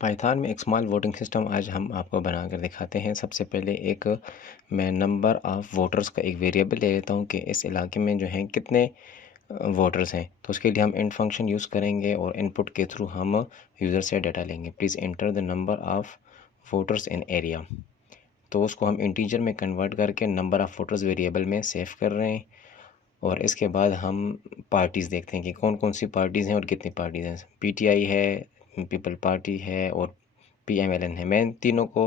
Python में एक small voting system आज हम आपको बना कर दिखाते हैं। सबसे पहले एक मैं नंबर ऑफ़ वोटर्स का एक वेरिएबल ले लेता हूँ कि इस इलाके में जो हैं कितने वोटर्स हैं। तो उसके लिए हम इंट फंक्शन यूज़ करेंगे और इनपुट के थ्रू हम यूज़र से डाटा लेंगे। Please enter the number of voters in area. तो उसको हम इंटीजर में कन्वर्ट करके नंबर ऑफ़ वोटर्स वेरिएबल में सेव कर रहे हैं। और इसके बाद हम पार्टीज़ देखते हैं कि कौन कौन सी पार्टीज़ हैं और कितनी पार्टीज़ हैं। पीटीआई है, पीपल पार्टी है और पीएमएलएन है। मैं इन तीनों को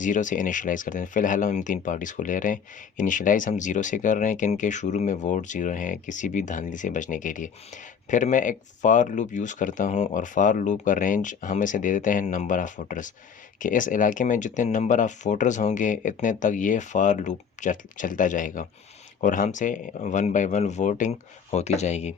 ज़ीरो से इनिशियलाइज़ करते हैं। फ़िलहाल हम इन तीन पार्टीज़ को ले रहे हैं। इनिशियलाइज़ हम ज़ीरो से कर रहे हैं कि इनके शुरू में वोट ज़ीरो हैं किसी भी धांधली से बचने के लिए। फिर मैं एक फ़ॉर लूप यूज़ करता हूँ और फ़ॉर लूप का रेंज हम इसे दे देते हैं नंबर ऑफ़ वोटर्स, कि इस इलाके में जितने नंबर ऑफ़ वोटर्स होंगे इतने तक ये फ़ॉर लूप चलता जाएगा और हमसे 1 बाय 1 वोटिंग होती जाएगी।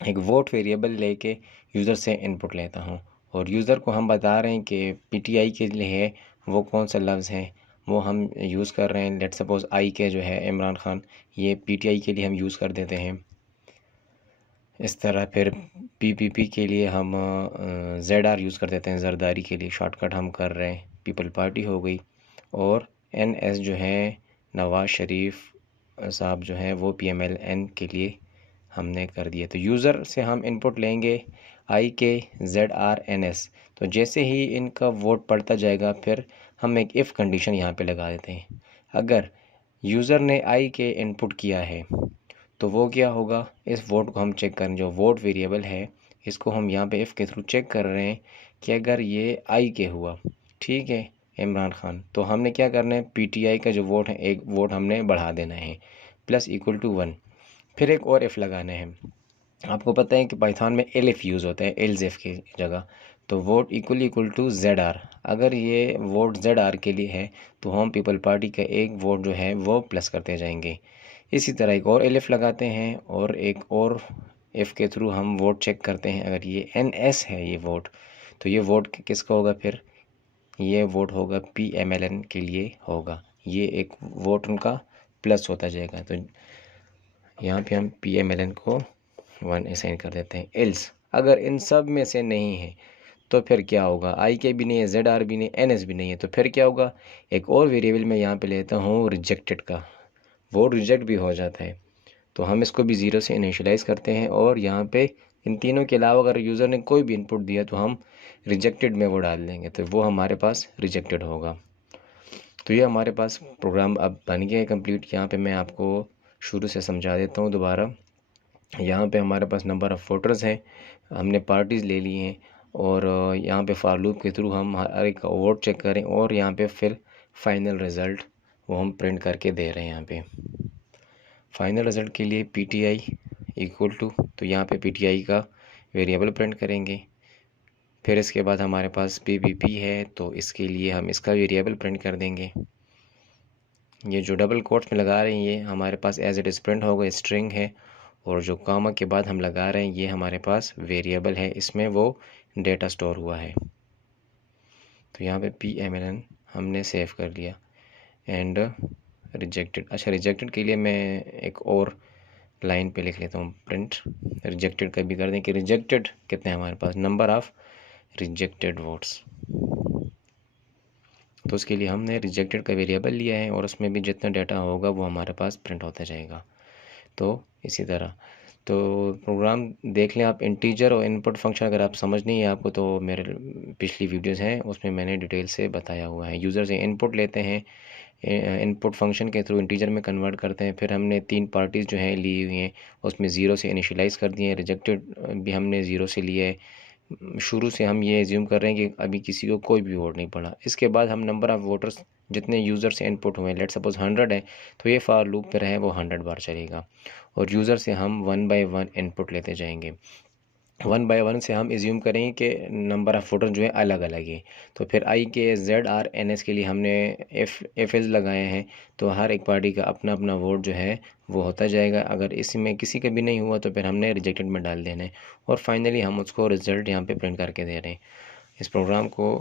एक वोट वेरिएबल लेके यूज़र से इनपुट लेता हूँ और यूज़र को हम बता रहे हैं कि पीटीआई के लिए है वो कौन सा लफ्ज़ है वो हम यूज़ कर रहे हैं। लेट्स सपोज़ आई के जो है इमरान खान, ये पीटीआई के लिए हम यूज़ कर देते हैं। इस तरह फिर पीपीपी के लिए हम ZR यूज़ कर देते हैं, जरदारी के लिए शॉर्टकट हम कर रहे हैं, पीपल पार्टी हो गई। और NS जो है नवाज़ शरीफ साहब जो हैं वो PMLN के लिए हमने कर दिया। तो यूज़र से हम इनपुट लेंगे IKZRNS। तो जैसे ही इनका वोट पड़ता जाएगा फिर हम एक इफ़ कंडीशन यहाँ पे लगा देते हैं। अगर यूज़र ने IK इनपुट किया है तो वो क्या होगा, इस वोट को हम चेक करें, जो वोट वेरिएबल है इसको हम यहाँ पे इफ़ के थ्रू चेक कर रहे हैं कि अगर ये IK हुआ, ठीक है, इमरान खान, तो हमने क्या करना है, PTI का जो वोट है एक वोट हमने बढ़ा देना है +=1। फिर एक और इफ़ लगाना है। आपको पता है कि पाइथन में एलिफ यूज़ होता है एल्स की जगह। तो वोट == ZR। अगर ये वोट ZR के लिए है तो हम पीपल पार्टी का एक वोट जो है वो प्लस करते जाएंगे। इसी तरह एक और एलिफ लगाते हैं और एक और इफ़ के थ्रू हम वोट चेक करते हैं। अगर ये NS है ये वोट, तो ये वोट किसका होगा, फिर ये वोट होगा PMLN के लिए होगा। ये एक वोट उनका प्लस होता जाएगा। तो यहाँ पे हम PMLN को 1 असाइन कर देते हैं। एल्स अगर इन सब में से नहीं है तो फिर क्या होगा, IK भी नहीं है, ZR भी नहीं, NS भी नहीं है, तो फिर क्या होगा, एक और वेरिएबल मैं यहाँ पे लेता हूँ रिजेक्टेड का। वोट रिजेक्ट भी हो जाता है तो हम इसको भी ज़ीरो से इनिशियलाइज़ करते हैं और यहाँ पे इन तीनों के अलावा अगर यूज़र ने कोई भी इनपुट दिया तो हम रिजेक्टेड में वो डाल देंगे, तो वो हमारे पास रिजेक्टेड होगा। तो ये हमारे पास प्रोग्राम अब बन गया है कंप्लीट। यहाँ पे मैं आपको शुरू से समझा देता हूँ दोबारा। यहाँ पे हमारे पास नंबर ऑफ़ वोटर्स हैं, हमने पार्टीज़ ले ली हैं और यहाँ पे फॉर लूप के थ्रू हम हर एक वोट चेक करें और यहाँ पे फिर फाइनल रिज़ल्ट वो हम प्रिंट करके दे रहे हैं। यहाँ पे फाइनल रिज़ल्ट के लिए PTI=, तो यहाँ पे PTI का वेरिएबल प्रिंट करेंगे। फिर इसके बाद हमारे पास PPP है तो इसके लिए हम इसका वेरिएबल प्रिंट कर देंगे। ये जो डबल कोट्स में लगा रहे हैं ये हमारे पास एज इट इज़ प्रिंट होगा, स्ट्रिंग है, और जो कामा के बाद हम लगा रहे हैं ये हमारे पास वेरिएबल है, इसमें वो डेटा स्टोर हुआ है। तो यहाँ पे PMLN हमने सेव कर लिया एंड रिजेक्टेड। अच्छा, रिजेक्टेड के लिए मैं एक और लाइन पे लिख लेता हूँ, प्रिंट रिजेक्टेड का भी कर दें कि रिजेक्टेड कितने हैं हमारे पास, नंबर ऑफ़ रिजेक्टेड वोट्स। तो उसके लिए हमने रिजेक्टेड का वेरिएबल लिया है और उसमें भी जितना डाटा होगा वो हमारे पास प्रिंट होता जाएगा। तो इसी तरह तो प्रोग्राम देख लें आप। इंटीजर और इनपुट फंक्शन अगर आप समझ नहीं है आपको तो मेरे पिछली वीडियोस हैं उसमें मैंने डिटेल से बताया हुआ है। यूज़र से इनपुट लेते हैं, इनपुट फंक्शन के थ्रू इंटीजर में कन्वर्ट करते हैं। फिर हमने 3 पार्टीज़ जो हैं ली हुई हैं उसमें ज़ीरो से इनिशियलाइज़ कर दिए हैं। रिजेक्टेड भी हमने ज़ीरो से लिया है। शुरू से हम ये एज्यूम कर रहे हैं कि अभी किसी को कोई भी वोट नहीं पड़ा। इसके बाद हम नंबर ऑफ़ वोटर्स जितने यूज़र से इनपुट हुए, लेट्स सपोज़ 100 है, तो ये फॉर लूप पर है वो 100 बार चलेगा और यूज़र से हम 1 बाय 1 इनपुट लेते जाएंगे। 1 बाय 1 से हम एज्यूम करेंगे कि नंबर ऑफ़ वोटर जो है अलग अलग है। तो फिर IKZRNS के लिए हमने एफ लगाए हैं, तो हर एक पार्टी का अपना अपना वोट जो है वो होता जाएगा। अगर इसमें किसी का भी नहीं हुआ तो फिर हमने रिजेक्टेड में डाल देना है और फाइनली हम उसको रिज़ल्ट यहाँ पे प्रिंट करके दे रहे हैं। इस प्रोग्राम को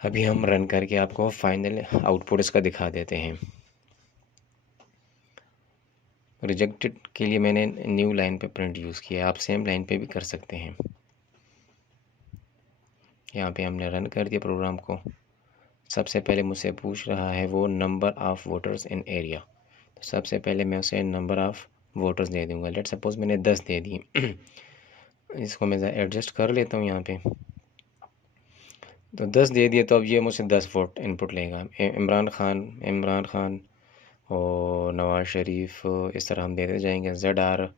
अभी हम रन करके आपको फाइनल आउटपुट इसका दिखा देते हैं। रिजेक्टेड के लिए मैंने न्यू लाइन पे प्रिंट यूज़ किया है, आप सेम लाइन पे भी कर सकते हैं। यहाँ पे हमने रन कर दिया प्रोग्राम को। सबसे पहले मुझसे पूछ रहा है वो number of voters in area, तो सबसे पहले मैं उसे नंबर ऑफ़ वोटर्स दे दूँगा। लेट सपोज़ मैंने 10 दे दिए। इसको मैं एडजस्ट कर लेता हूँ यहाँ पे, तो 10 दे दिए, तो अब ये मुझसे 10 वोट इनपुट लेगा। इमरान खान और नवाज़ शरीफ, इस तरह हम देते जाएंगे। ZR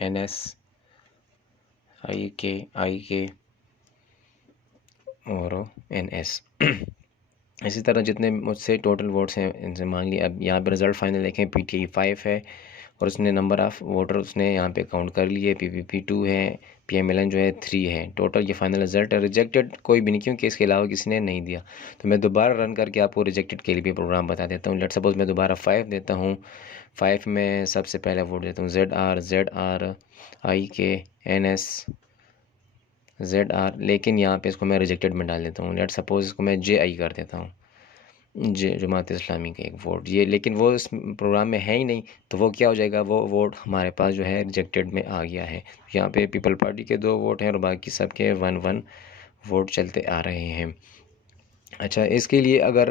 NS IK और NS। इसी तरह जितने मुझसे टोटल वोट्स हैं इनसे मांग लिया। अब यहाँ पे रिज़ल्ट फाइनल देखें, PTI 5 है और उसने नंबर ऑफ़ वोटर उसने यहाँ पे काउंट कर लिए। PPP 2 है, PMLN जो है 3 है। टोटल ये फाइनल रिजल्ट है। रिजेक्टेड कोई भी नहीं, क्योंकि इसके अलावा किसी ने नहीं दिया। तो मैं दोबारा रन करके आपको रिजेक्टेड के लिए भी प्रोग्राम बता देता हूँ। लेट सपोज़ मैं दोबारा 5 देता हूँ। 5 में सबसे पहले वोट देता हूँ ZR IK NS ZR, लेकिन यहाँ पे इसको मैं रिजेक्टेड में डाल देता हूँ। लेट सपोज़ इसको मैं JI कर देता हूँ, जमात इस्लामी का एक वोट ये, लेकिन वो इस प्रोग्राम में है ही नहीं, तो वो क्या हो जाएगा, वो वोट हमारे पास जो है रिजेक्टेड में आ गया है। यहाँ पे पीपल पार्टी के 2 वोट हैं और बाकी सब के 1-1 वोट चलते आ रहे हैं। अच्छा, इसके लिए अगर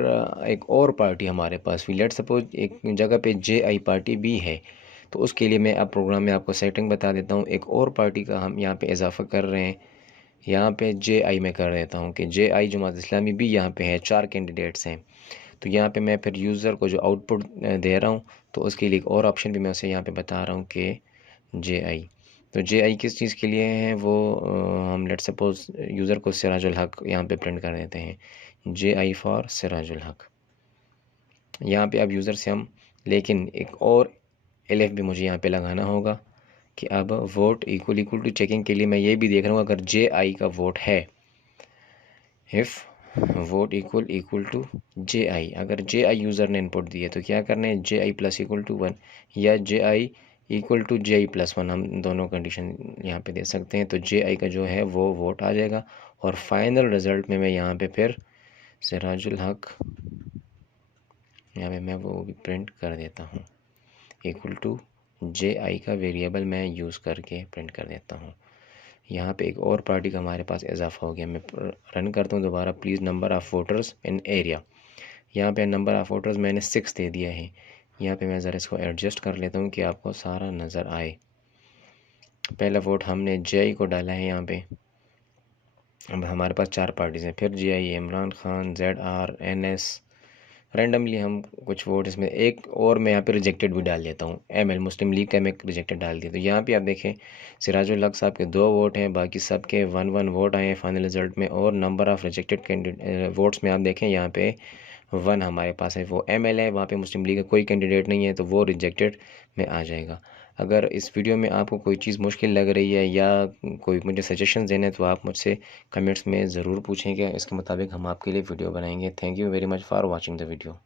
एक और पार्टी हमारे पास भी, लेट सपोज एक जगह पे JI पार्टी भी है, तो उसके लिए मैं अब प्रोग्राम में आपको सेटिंग बता देता हूँ। एक और पार्टी का हम यहाँ पे इजाफा कर रहे हैं। यहाँ पे JI में कर देता हूँ कि JI जमात इस्लामी भी यहाँ पे है, 4 कैंडिडेट्स हैं। तो यहाँ पे मैं फिर यूज़र को जो आउटपुट दे रहा हूँ, तो उसके लिए एक और ऑप्शन भी मैं उसे यहाँ पे बता रहा हूँ कि JI। तो JI किस चीज़ के लिए है वो हम लेट सपोज़ यूज़र को सिराजुल हक यहाँ पे प्रिंट कर देते हैं। JI फॉर सिराजुल हक। यहाँ पे अब यूज़र से हम, लेकिन एक और LF भी मुझे यहाँ पे लगाना होगा कि अब वोट इक्वल टू चेकिंग के लिए मैं ये भी देख रहा हूँ अगर JI का वोट है, if vote equal to JI, अगर JI यूज़र ने इनपुट दिए तो क्या करना है, JI प्लस इक्वल टू 1 या JI equal to JI plus 1, हम दोनों कंडीशन यहाँ पे दे सकते हैं। तो JI का जो है वो वोट आ जाएगा और फाइनल रिज़ल्ट में मैं यहाँ पे फिर सिराजुल हक यहाँ पे मैं वो भी प्रिंट कर देता हूँ। इक्वल टू JI का वेरिएबल मैं यूज़ करके प्रिंट कर देता हूँ। यहाँ पे एक और पार्टी का हमारे पास इजाफा हो गया। मैं रन करता हूँ दोबारा। Please number of voters in area, यहाँ पे नंबर ऑफ़ वोटर्स मैंने 6 दे दिया है। यहाँ पे मैं ज़रा इसको एडजस्ट कर लेता हूँ कि आपको सारा नज़र आए। पहला वोट हमने JI को डाला है यहाँ पे। अब हमारे पास 4 पार्टीज़ हैं, फिर JI, Imran Khan, ZR NS, randomly हम कुछ वोट इसमें, एक और मैं यहाँ पे रिजेक्टेड भी डाल देता हूँ। ML मुस्लिम लीग का मैं रिजेक्टेड डाल दिया। तो यहाँ पे आप देखें सिराजुल हक साहब के 2 वोट हैं, बाकी सब के 1-1 वोट आए हैं फाइनल रिजल्ट में। और number of rejected candidate votes में आप देखें यहाँ पे 1 हमारे पास है, वो ML है। वहाँ पे मुस्लिम लीग का कोई कैंडिडेट नहीं है, तो वो रिजेक्टेड में आ जाएगा। अगर इस वीडियो में आपको कोई चीज़ मुश्किल लग रही है या कोई मुझे सजेशन देने, तो आप मुझसे कमेंट्स में ज़रूर पूछेंगे, इसके मुताबिक हम आपके लिए वीडियो बनाएंगे। Thank you very much for watching the video.